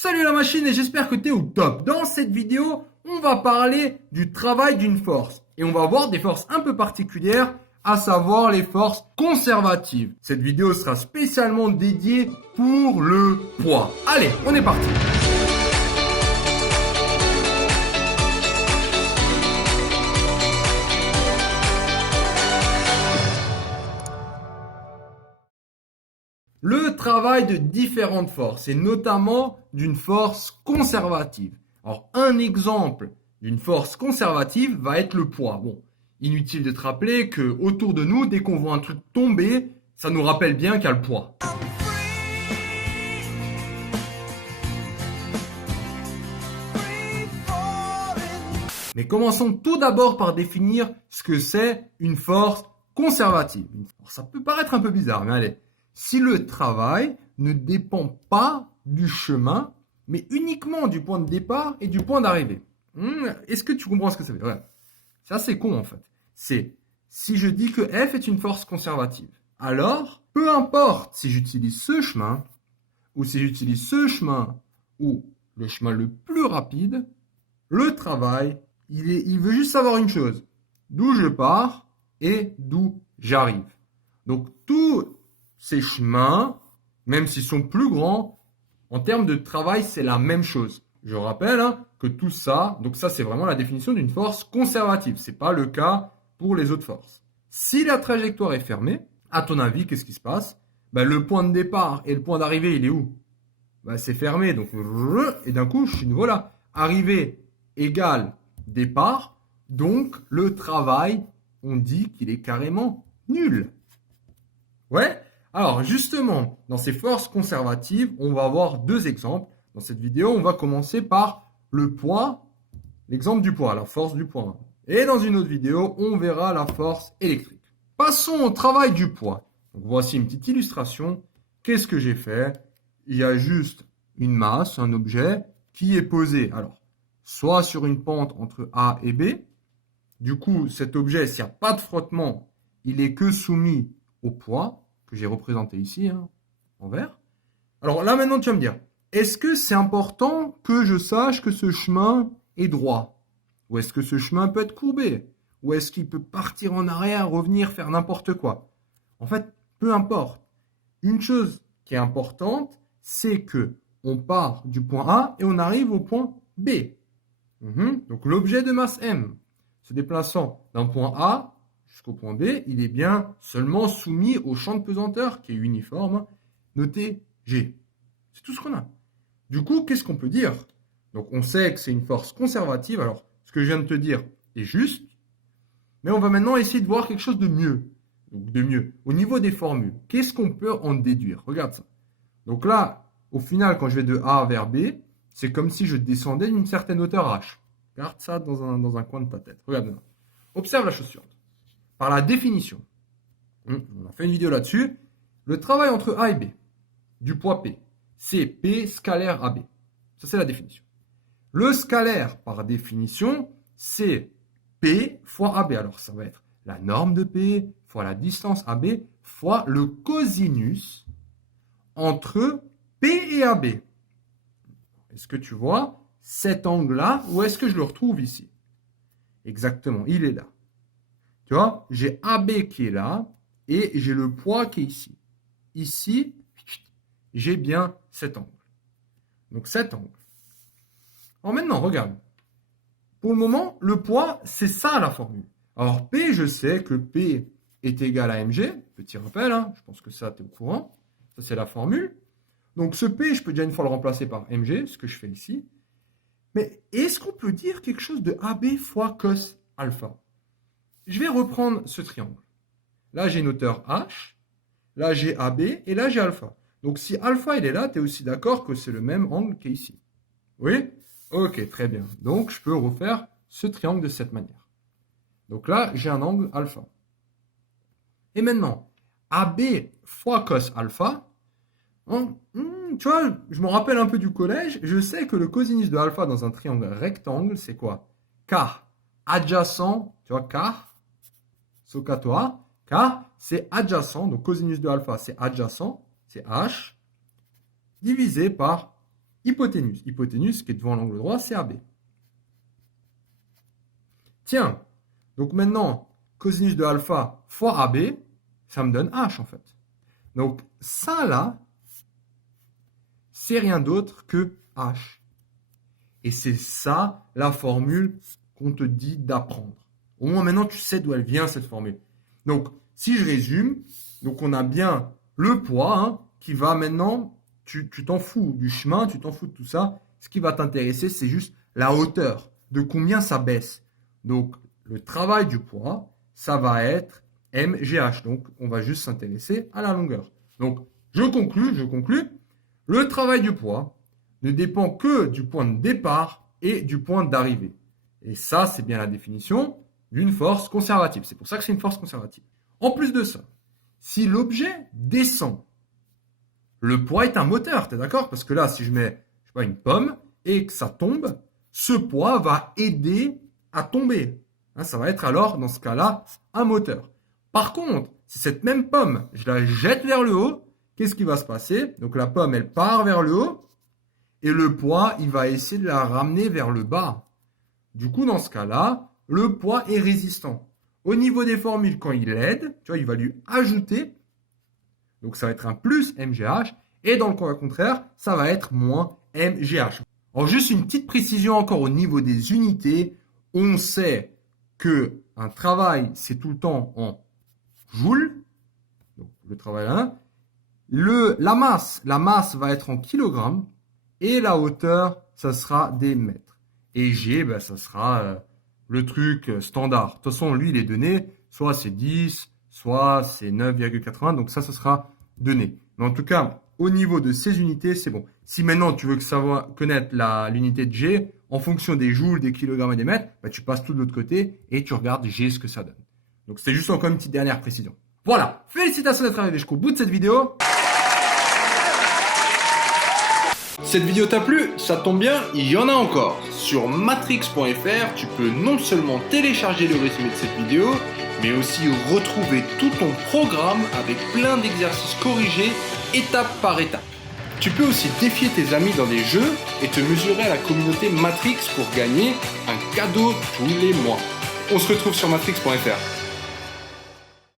Salut la machine et j'espère que tu es au top. Dans cette vidéo, on va parler du travail d'une force. Et on va voir des forces un peu particulières, à savoir les forces conservatives. Cette vidéo sera spécialement dédiée pour le poids. Allez, on est parti. Le travail de différentes forces, et notamment d'une force conservative. Alors, un exemple d'une force conservative va être le poids. Bon, inutile de te rappeler que autour de nous, dès qu'on voit un truc tomber, ça nous rappelle bien qu'il y a le poids. Mais commençons tout d'abord par définir ce que c'est une force conservative. Alors, ça peut paraître un peu bizarre, mais allez. Si le travail ne dépend pas du chemin, mais uniquement du point de départ et du point d'arrivée. Est-ce que tu comprends ce que ça veut dire? Ouais. C'est assez con en fait. C'est si je dis que F est une force conservative, alors peu importe si j'utilise ce chemin, ou si j'utilise ce chemin, ou le chemin le plus rapide, le travail, il veut juste savoir une chose. D'où je pars et d'où j'arrive. Donc tous ces chemins, même s'ils sont plus grands, en termes de travail, c'est la même chose. Je rappelle que tout ça, donc ça c'est vraiment la définition d'une force conservative. Ce n'est pas le cas pour les autres forces. Si la trajectoire est fermée, à ton avis, qu'est-ce qui se passe? Le point de départ et le point d'arrivée, il est où? C'est fermé, donc et d'un coup, je suis nouveau là. Arrivée égale départ, donc le travail, on dit qu'il est carrément nul. Ouais? Alors justement, dans ces forces conservatives, on va avoir deux exemples. Dans cette vidéo, on va commencer par le poids, l'exemple du poids, la force du poids. Et dans une autre vidéo, on verra la force électrique. Passons au travail du poids. Donc voici une petite illustration. Qu'est-ce que j'ai fait? Il y a juste une masse, un objet qui est posé. Alors, soit sur une pente entre A et B. Du coup, cet objet, s'il n'y a pas de frottement, il est que soumis au poids que j'ai représenté ici, en vert. Alors là, maintenant, tu vas me dire, est-ce que c'est important que je sache que ce chemin est droit? Ou est-ce que ce chemin peut être courbé? Ou est-ce qu'il peut partir en arrière, revenir, faire n'importe quoi? En fait, peu importe. Une chose qui est importante, c'est que on part du point A et on arrive au point B. Donc l'objet de masse M, se déplaçant d'un point A jusqu'au point B, il est bien seulement soumis au champ de pesanteur qui est uniforme, noté G. C'est tout ce qu'on a. Du coup, qu'est-ce qu'on peut dire? Donc on sait que c'est une force conservative. Alors, ce que je viens de te dire est juste, mais on va maintenant essayer de voir quelque chose de mieux. Donc de mieux. Au niveau des formules, qu'est-ce qu'on peut en déduire? Regarde ça. Donc là, au final, quand je vais de A vers B, c'est comme si je descendais d'une certaine hauteur H. Garde ça dans un coin de ta tête. Regarde maintenant. Observe la chose suivante. Par la définition, on a fait une vidéo là-dessus, le travail entre A et B, du poids P, c'est P scalaire AB. Ça, c'est la définition. Le scalaire, par définition, c'est P fois AB. Alors, ça va être la norme de P fois la distance AB fois le cosinus entre P et AB. Est-ce que tu vois cet angle-là, ou est-ce que je le retrouve ici? Exactement, il est là. Tu vois, j'ai AB qui est là et j'ai le poids qui est ici. Ici, j'ai bien cet angle. Donc cet angle. Alors maintenant, regarde. Pour le moment, le poids, c'est ça la formule. Alors P, je sais que P est égal à mg. Petit rappel, je pense que ça, tu es au courant. Ça, c'est la formule. Donc ce P, je peux déjà une fois le remplacer par mg, ce que je fais ici. Mais est-ce qu'on peut dire quelque chose de AB fois cos alpha? Je vais reprendre ce triangle. Là, j'ai une hauteur H, là, j'ai AB, et là, j'ai alpha. Donc, si alpha, il est là, tu es aussi d'accord que c'est le même angle qui est ici. Oui? Ok, très bien. Donc, je peux refaire ce triangle de cette manière. Donc là, j'ai un angle alpha. Et maintenant, AB fois cos alpha, tu vois, je me rappelle un peu du collège, je sais que le cosinus de alpha dans un triangle rectangle, c'est quoi? K adjacent, tu vois, K, Soka-toi, car c'est adjacent, donc cosinus de alpha c'est adjacent, c'est H, divisé par hypoténuse. Hypoténuse qui est devant l'angle droit, c'est AB. Tiens, donc maintenant, cosinus de alpha fois AB, ça me donne H en fait. Donc ça là, c'est rien d'autre que H. Et c'est ça la formule qu'on te dit d'apprendre. Au moins maintenant, tu sais d'où elle vient cette formule. Donc, si je résume, donc on a bien le poids hein, qui va maintenant, tu t'en fous du chemin, tu t'en fous de tout ça. Ce qui va t'intéresser, c'est juste la hauteur, de combien ça baisse. Donc, le travail du poids, ça va être MGH. Donc, on va juste s'intéresser à la longueur. Donc, je conclus. Le travail du poids ne dépend que du point de départ et du point d'arrivée. Et ça, c'est bien la définition d'une force conservative. C'est pour ça que c'est une force conservative. En plus de ça, si l'objet descend, le poids est un moteur, tu es d'accord? Parce que là, si je mets une pomme et que ça tombe, ce poids va aider à tomber. Hein, ça va être alors, dans ce cas-là, un moteur. Par contre, si cette même pomme, je la jette vers le haut, qu'est-ce qui va se passer? Donc la pomme, elle part vers le haut et le poids, il va essayer de la ramener vers le bas. Du coup, dans ce cas-là, le poids est résistant. Au niveau des formules, quand il l'aide, tu vois, il va lui ajouter. Donc ça va être un plus MGH. Et dans le cas contraire, ça va être moins MGH. Alors juste une petite précision encore au niveau des unités. On sait que un travail, c'est tout le temps en joules. Donc le travail là. La masse va être en kilogrammes. Et la hauteur, ça sera des mètres. Et G, ben, ça sera le truc standard. De toute façon, lui, il est donné. Soit c'est 10, soit c'est 9,80. Donc ça sera donné. Mais en tout cas, au niveau de ces unités, c'est bon. Si maintenant, tu veux connaître l'unité de G, en fonction des joules, des kilogrammes et des mètres, ben, tu passes tout de l'autre côté et tu regardes G, ce que ça donne. Donc c'était juste encore une petite dernière précision. Voilà. Félicitations d'être arrivé jusqu'au bout de cette vidéo. Cette vidéo t'a plu? Ça tombe bien, il y en a encore. Sur matrix.fr, tu peux non seulement télécharger le résumé de cette vidéo, mais aussi retrouver tout ton programme avec plein d'exercices corrigés, étape par étape. Tu peux aussi défier tes amis dans des jeux et te mesurer à la communauté Matrix pour gagner un cadeau tous les mois. On se retrouve sur matrix.fr.